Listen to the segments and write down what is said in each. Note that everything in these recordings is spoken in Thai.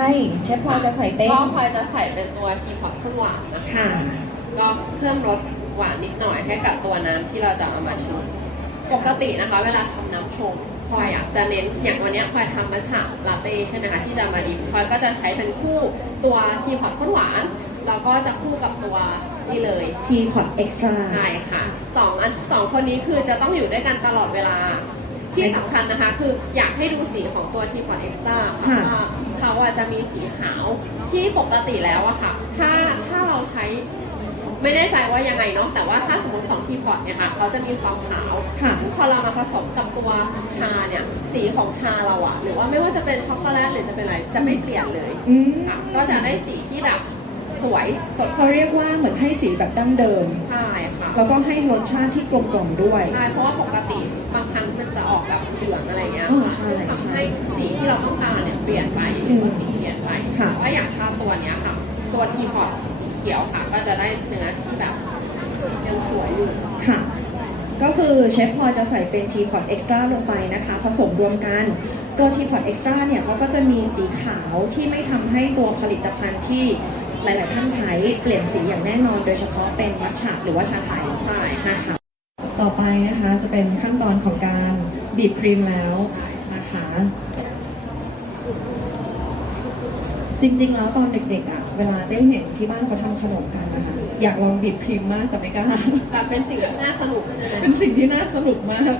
ใช่เชฟพลอยจะใส่เป็นก็พลอยจะใส่เป็นตัวทีพอตข้นหวานนะคะค่ะ ก็เพิ่มรสหวานนิดหน่อยให้กับตัวน้ำที่เราจะเอามาชงปกตินะคะ เวลาทำน้ำชงพลอยอะจะเน้นอย่างวันเนี้ยพลอยทำมัชฉะลาเต้ใช่ไหมคะที่จะมาดิบพลอยก็จะใช้เป็นคู่ตัวทีพอตข้นหวานแล้วก็จะคู่กับตัวนี่เลยทีพอตเอ็กซ์ตร้า ใช่ค่ะสองอันสองคนนี้คือจะต้องอยู่ด้วยกันตลอดเวลา ที่สำคัญนะคะ คืออยากให้ดูสีของตัวทีพอตเอ็กซ์ตร้าว่าเขาอะจะมีสีขาวที่ปกติแล้วอะค่ะ ถ้าถ้าเราใช้ ไม่แน่ใจว่ายังไงเนาะแต่ว่าถ้าสมมติของทีพอตเนี่ยค่ะเขาจะมีความขาวค่ะพอเรามาผสมกับตัวชาเนี่ย สีของชาเราอะหรือว่าไม่ว่าจะเป็นช็อกโกแลตหรือจะเป็นอะไรจะไม่เปลี่ยนเลย อืม ค่ะก็จะได้สีที่แบบ สวยสดเขาเรียกว่าเหมือนให้สีแบบดั้งเดิม ใช่ค่ะแล้วก็ให้รสชาติที่กลมกล่อมด้วย ใช่เพราะว่าปกติบางครั้งมันจะออกแบบเหลืองอะไรเงี้ยอ๋อใช่ซึ่งใช่ทำให้สีที่เราต้องการเนี่ยเปลี่ยนไปอืมสีเปลี่ยนไปค่ะ แต่ว่าอย่างถ้าตัวเนี้ยค่ะ ตัวทีพอตเขียวค่ะ ก็จะได้เนื้อที่แบบยังสวยอยู่ ค่ะ ก็คือเชฟพลอยจะใส่เป็นทีพอตเอ็กซ์ตร้าลงไปนะคะ ผสมรวมกัน ตัวทีพอตเอ็กซ์ตร้าเนี่ยเขาก็จะมีสีขาวที่ไม่ทำให้ตัวผลิตภัณฑ์ที่ หลาย ๆ ท่านใช้เปลี่ยนสีอย่างแน่นอน โดยเฉพาะเป็นมัทฉะหรือว่าชาไทยใช่ค่ะนะคะต่อไปนะคะจะเป็นขั้นตอนของการบีบครีมแล้วใช่ค่ะนะคะจริง ๆ แล้วตอนเด็ก ๆ อะ เวลาได้เห็นที่บ้านเขาทำขนมกันนะคะ อยากลองบีบครีมมากแต่ไม่กล้าแบบเป็นสิ่งที่น่าสนุกใช่ไหมเป็นสิ่งที่น่าสนุกมาก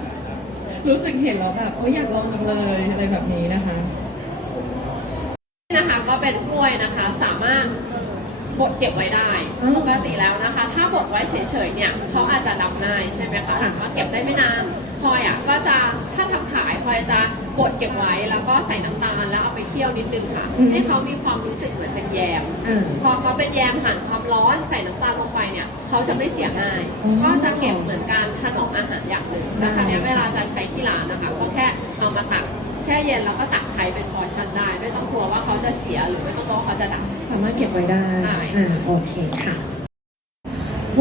รู้สึกเห็นแล้วแบบโอ้ยอยากลองจังเลยอะไรแบบนี้นะคะนี่นะคะก็เป็นกล้วยนะคะสามารถ บดเก็บไว้ได้อืมปกติแล้วนะคะ ถ้าบดไว้เฉยๆเนี่ยเขาอาจจะดำง่ายใช่ไหมคะค่ะว่าเก็บได้ไม่นานพลอยอะก็จะถ้าทำขายพลอยจะบดเก็บไว้แล้วก็ใส่น้ำตาลแล้วเอาไปเคี่ยวนิดนึงค่ะ ให้เขามีความรู้สึกเหมือนเป็นแยมอ่าพอเขาเป็นแยมผ่านความร้อนใส่น้ำตาลลงไปเนี่ยเขาจะไม่เสียง่ายอืมก็จะเก็บเหมือนการถนอมอาหารอย่างหนึ่งได้นะคะเนี่ยเวลาจะใช้ที่ร้านนะคะก็แค่เอามาตัก แช่เย็นแล้วก็ตักใช้เป็นพอร์ชั่นได้ ไม่ต้องกลัวว่าเขาจะเสียหรือไม่ต้องกลัวว่าเขาจะดับ สามารถเก็บไว้ได้ใช่ อ่าโอเคค่ะ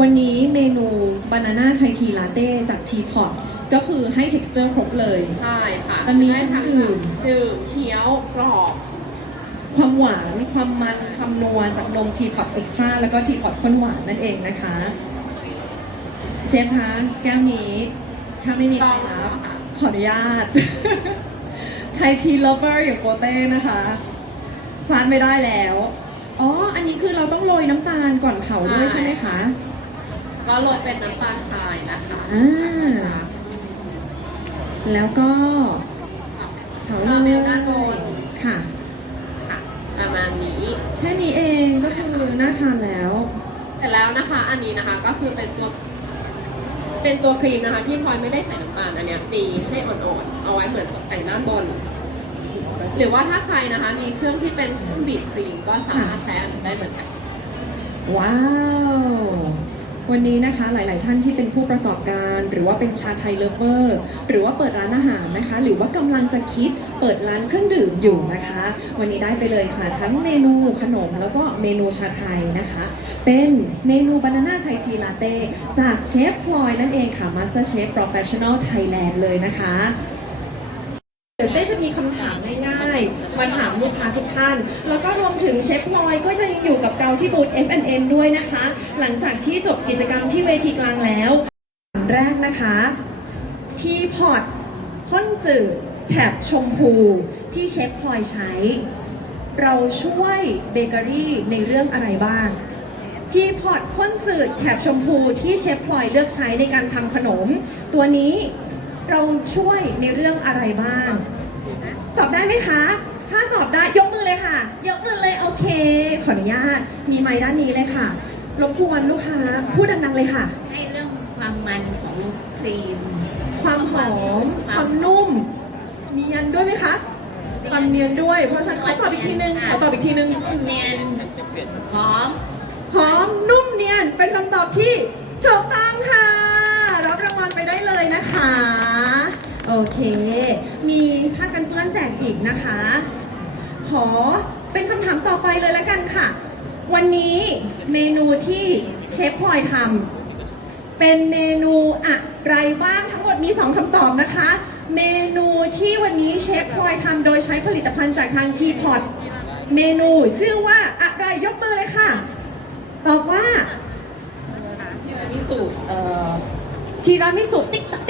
วันนี้เมนูบานาน่าไททีลาเต้จากทีพอตก็คือให้ texture ครบเลย ใช่ค่ะจะมีได้ทั้งดื่ม ดื่มเคี้ยวกรอบ ความหวาน ความมัน ความนัวจากนมทีพอตเอ็กซ์ตร้าแล้วก็ทีพอตข้นหวานนั่นเองนะคะ เชฟคะแก้วนี้ ถ้าไม่มีใครรับขออนุญาต ไททีเลเวอร์อย่างโปเต้นะคะพลาดไม่ได้แล้ว อ๋อ อันนี้คือเราต้องโรยน้ำตาลก่อนเผาด้วยใช่ใช่ไหมคะ ก็โรยเป็นน้ำตาลทรายนะคะอ่าแล้วก็เผาคาราเมลด้านบนค่ะค่ะ ประมาณนี้ แค่นี้เองก็คือน่าทานแล้วเสร็จแล้วนะคะ อันนี้นะคะก็คือเป็นตัว เป็นตัวครีมนะคะที่พลอยไม่ได้ใส่น้ำตาลอันเนี้ยตีให้อ่อนๆ เอาไว้เหมือนตกแต่งด้านบน หรือว่าถ้าใครนะคะ มีเครื่องที่เป็นเครื่องบีบครีมก็สามารถใช้อันนี้ได้เหมือนกัน ว้าว วันนี้นะคะหลาย ๆ ท่านที่เป็นผู้ประกอบการ หรือว่าเป็นชาไทยเลเวอร์หรือว่าเปิดร้านอาหารนะคะ หรือว่ากำลังจะคิดเปิดร้านเครื่องดื่มอยู่นะคะ วันนี้ได้ไปเลยค่ะทั้งเมนูขนมแล้วก็เมนูชาไทยนะคะ เป็นเมนูบานาน่าไททีลาเต้จากเชฟพลอยนั่นเองค่ะ Master Chef Professional Thailand เลยนะคะเดี๋ยวเต้จะมีคำ ถามายๆมาถามลูกค้าทุกท่าน แล้วก็รวมถึงเชฟพลอยก็จะยังอยู่กับเราที่บูธ F&M ด้วยนะคะ หลังจากที่จบกิจกรรมที่เวทีกลางแล้วแรกนะคะ ที่พอตข้นจืดแถบชมพูที่เชฟพลอยใช้ เราช่วยเบเกอรี่ในเรื่องอะไรบ้างทีพอตข้นจืดแถบชมพูที่เชฟพลอยเลือกใช้ในการทำขนม ตัวนี้เราช่วยในเรื่องอะไรบ้าง ตอบได้ไหมคะ ถ้าตอบได้ยกมือเลยค่ะ ยกมือเลยโอเค ขออนุญาต มีไม้ด้านนี้เลยค่ะ รบกวนลูกค้าพูดดังๆเลยค่ะ ให้เรื่องความมันของครีม ความหอม ความนุ่ม เนียนด้วยไหมคะ ความเนียนด้วย เพราะฉะนันขอตอบอีกทีนึง ขอตอบอีกทีนึงนุ่มเนียนหอม หอมนุ่มเนียน เป็นคำตอบที่ถูกต้องค่ะ รับรางวัลไปได้เลยนะคะ โอเค มีผ้ากันเปื้อนแจกอีกนะคะ ขอเป็นคำถามต่อไปเลยแล้วกันค่ะ วันนี้เมนูที่เชฟพลอยทำเป็นเมนูอะไรบ้างทั้งหมดมี 2คำตอบนะคะ เมนูที่วันนี้เชฟพลอยทำโดยใช้ผลิตภัณฑ์จากทางทีพอตเมนูชื่อว่าอะไรยกมือเลยค่ะ ตอบว่ามิสุเอ่อทีรามิสุติ๊กตักติ๊กตักติ๊กตัก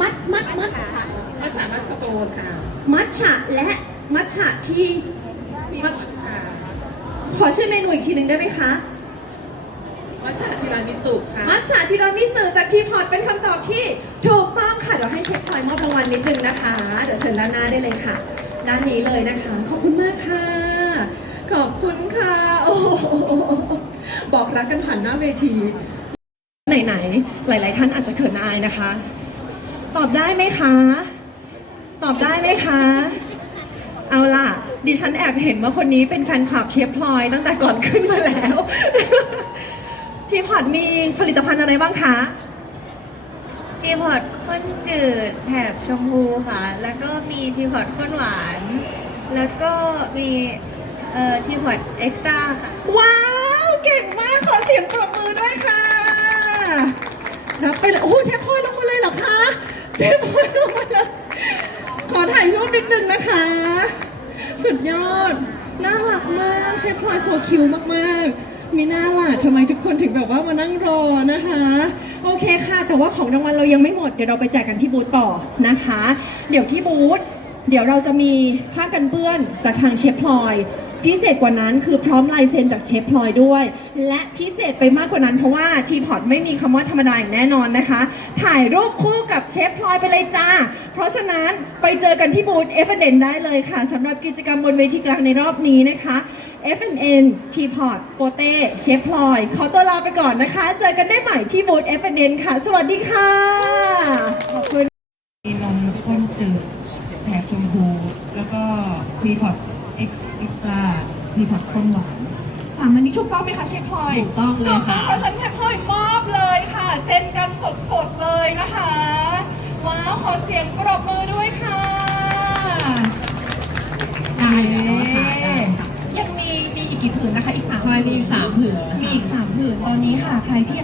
มัดมัดมัดภาษามัชโบค่ะมัทฉะและมัทฉะที่ที่หมดค่ะขอชื่อเมนูอีกทีหนึ่งได้ไหมคะมัชชาทีรามิสุค่ะมัทฉะทีรามิสุจากทีพอร์ตเป็นคำตอบที่ถูกต้องค่ะเดี๋ยวให้เช็คพอยต์มอบรางวัลนิดนึงนะคะ เดี๋ยวเชิญด้านหน้าได้เลยค่ะด้านนี้เลยนะคะ ขอบคุณมากค่ะ ขอบคุณค่ะ โอ้โหบอกรักกันผ่านหน้าเวที ไหนๆ หลาย ๆ ท่านอาจจะเขินอายนะคะ ตอบได้ไหมคะ ตอบได้ไหมคะ เอาล่ะ ดิฉันแอบเห็นว่าคนนี้เป็นแฟนคลับเชฟพลอยตั้งแต่ก่อนขึ้นมาแล้ว ทีพอร์ตมีผลิตภัณฑ์อะไรบ้างคะ ทีพอร์ตข้นจืดแถบชมพูค่ะ แล้วก็มีทีพอร์ตข้นหวาน แล้วก็มีเอ่อทีพอร์ตเอ็กซ์ตร้าค่ะ ว้าว เก่งมากขอเสียงปรบมือด้วยค่ะ รับไปเลยโอ้เชฟพลอยลงมาเลยเหรอคะ เชฟพลอยลงมาเลยขอถ่ายรูปนิดนึงนะคะ สุดยอด น่ารักมากเชฟพลอยโซคิวมากๆ มีหน้าล่ะทำไมทุกคนถึงแบบว่ามานั่งรอนะคะ โอเคค่ะ แต่ว่าของรางวัลเรายังไม่หมด เดี๋ยวเราไปแจกกันที่บูธต่อนะคะ เดี๋ยวที่บูธเดี๋ยวเราจะมีผ้ากันเปื้อนจากทางเชฟพลอย พิเศษกว่านั้นคือพร้อมลายเซ็นจากเชฟพลอยด้วย และพิเศษไปมากกว่านั้นเพราะว่าทีพอตไม่มีคำว่าธรรมดาอย่างแน่นอนนะคะ ถ่ายรูปคู่กับเชฟพลอยไปเลยจ้า เพราะฉะนั้นไปเจอกันที่บูธ f n ได้เลยค่ะสำหรับกิจกรรมบนเวทีกลางในรอบนี้นะคะ FNN t p o t โปเต้เชฟพลอย ขอตัวลาไปก่อนนะคะ เจอกันได้ใหม่ที่บูธ FNN ค่ะ สวัสดีค่ะ ขอบคุณมีนมข้นจืดแถบชมพู แล้วก็ทีพอต เอ็กซ์เอ็กซ์ตร้าทีพอตข้นหวานสามอันนี้ถูกต้องไหมคะเชฟพลอยถูกต้องเลยค่ะถูกต้องเพราะฉันเชฟพลอยมอบเลยค่ะ เซ็นกันสดๆเลยนะคะว้าวขอเสียงปรบมือด้วยค่ะได้แล้วค่ะได้ค่ะยังมีมีอีกกี่ผืนนะคะอีกสาม พลอยมีอีกสามผืนมีอีกสามผืนตอนนี้ค่ะใครที่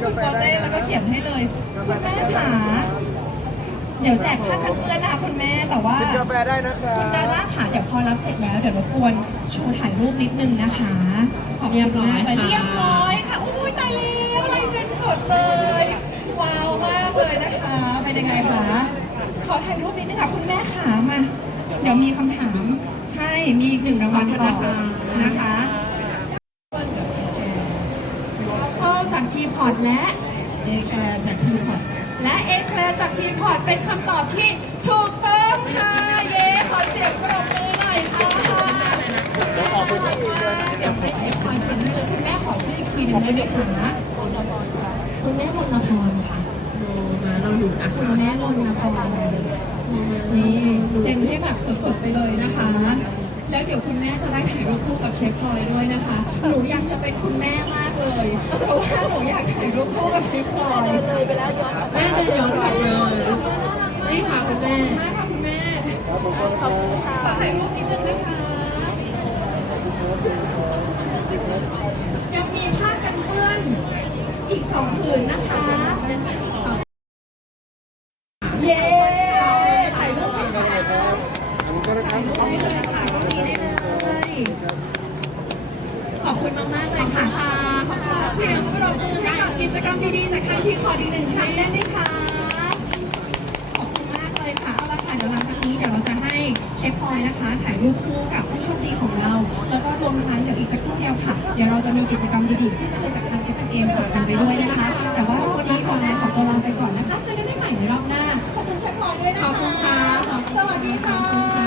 คุณโปเต้แล้วก็เขียนให้เลยคุณแม่ค่ะเดี๋ยวแจกผ้ากันเปื้อนนะคะคุณแม่แต่ว่ากาแฟได้นะครับคุณดาด้าค่ะเดี๋ยวพอรับเสร็จแล้วเดี๋ยวรบกวนชูถ่ายรูปนิดนึงนะคะขอบคุณมากเลยเรีเรียยบบร้ร้ออยยค่ะอุ้ยตายแล้วลายเซ็นสดเลย ว้าวมากเลยนะคะเป็นยังไงคะขอถ่ายรูปนิดนึงค่ะคุณแม่ขามาเดี๋ยวมีคำถามใช่มีอีกหนึ่งรางวัลต่อนะคะเข้าจ ทีพอร์ตและเอแคร์จากทีพอตและเอแคลจากทีพอร์ตเป็นคำตอบที่ถูกต้องค่ะ เย้ขอเสียงปรบมือหน่อยค่ะเดี๋ยวให้เช็คคอยเซ็นให้เลยคุณแม่ขอชื่ออีกทีหนึงได้ไหมคะคุณแม่มนพรค่ะโมมาเราอยู่นะคุณคะแม่มนพรนี่เซ็นให้แบบสดๆไปเลยนะคะ แล้วเดี๋ยวคุณแม่จะได้ถ่ายรูปคู่กับเชฟพลอยด้วยนะคะ หนูอยากจะเป็นคุณแม่มาก เลยเพราะว่าหนูอยากถ่ายรูปคู่กับเชฟพลอยแม่เดินย้อนกลับเลย นี่ค่ะคุณแม่มากค่ะคุณแม่ขอบคุณค่ะขอถ่ายรูปนิดนึงนะคะยังมีผ้ากันเปื้อนอีกสองผืนนะคะเย้ถ่ายรูปให้ค่ะถ่ายรูปให้เลยค่ะตรงนี้ได้เลยขอบคุณมากๆเลยค่ะขอ เสียงปรบมือให้กับกิจกรรมดีๆจากทางที่ขอดีกหนึ่งครั้งได้ไหมคะขอบคุณมากเลยค่ะเอาละค่ะเดี๋ยวหลังจากนี้เดี๋ยวเราจะให้เชฟพลอยนะคะ ถ่ายรูปคู่กับผู้โชคดีของเรา แล้วก็รวมทั้งเดี๋ยวอีกสักครู่เดียวค่ะ เดี๋ยวเราจะมีกิจกรรมดีๆเช่นเคยจากทาง f อ m ฝากกันไปด้วยนะคะ แต่ว่าวันนี้ขอลาขอตัวลาไปก่อนนะคะเจอกันได้ใหม่ในรอบหน้าขอบคุณเชฟพลอยด้วยนะคะขอบคุณค่ะสวัสดีค่ะ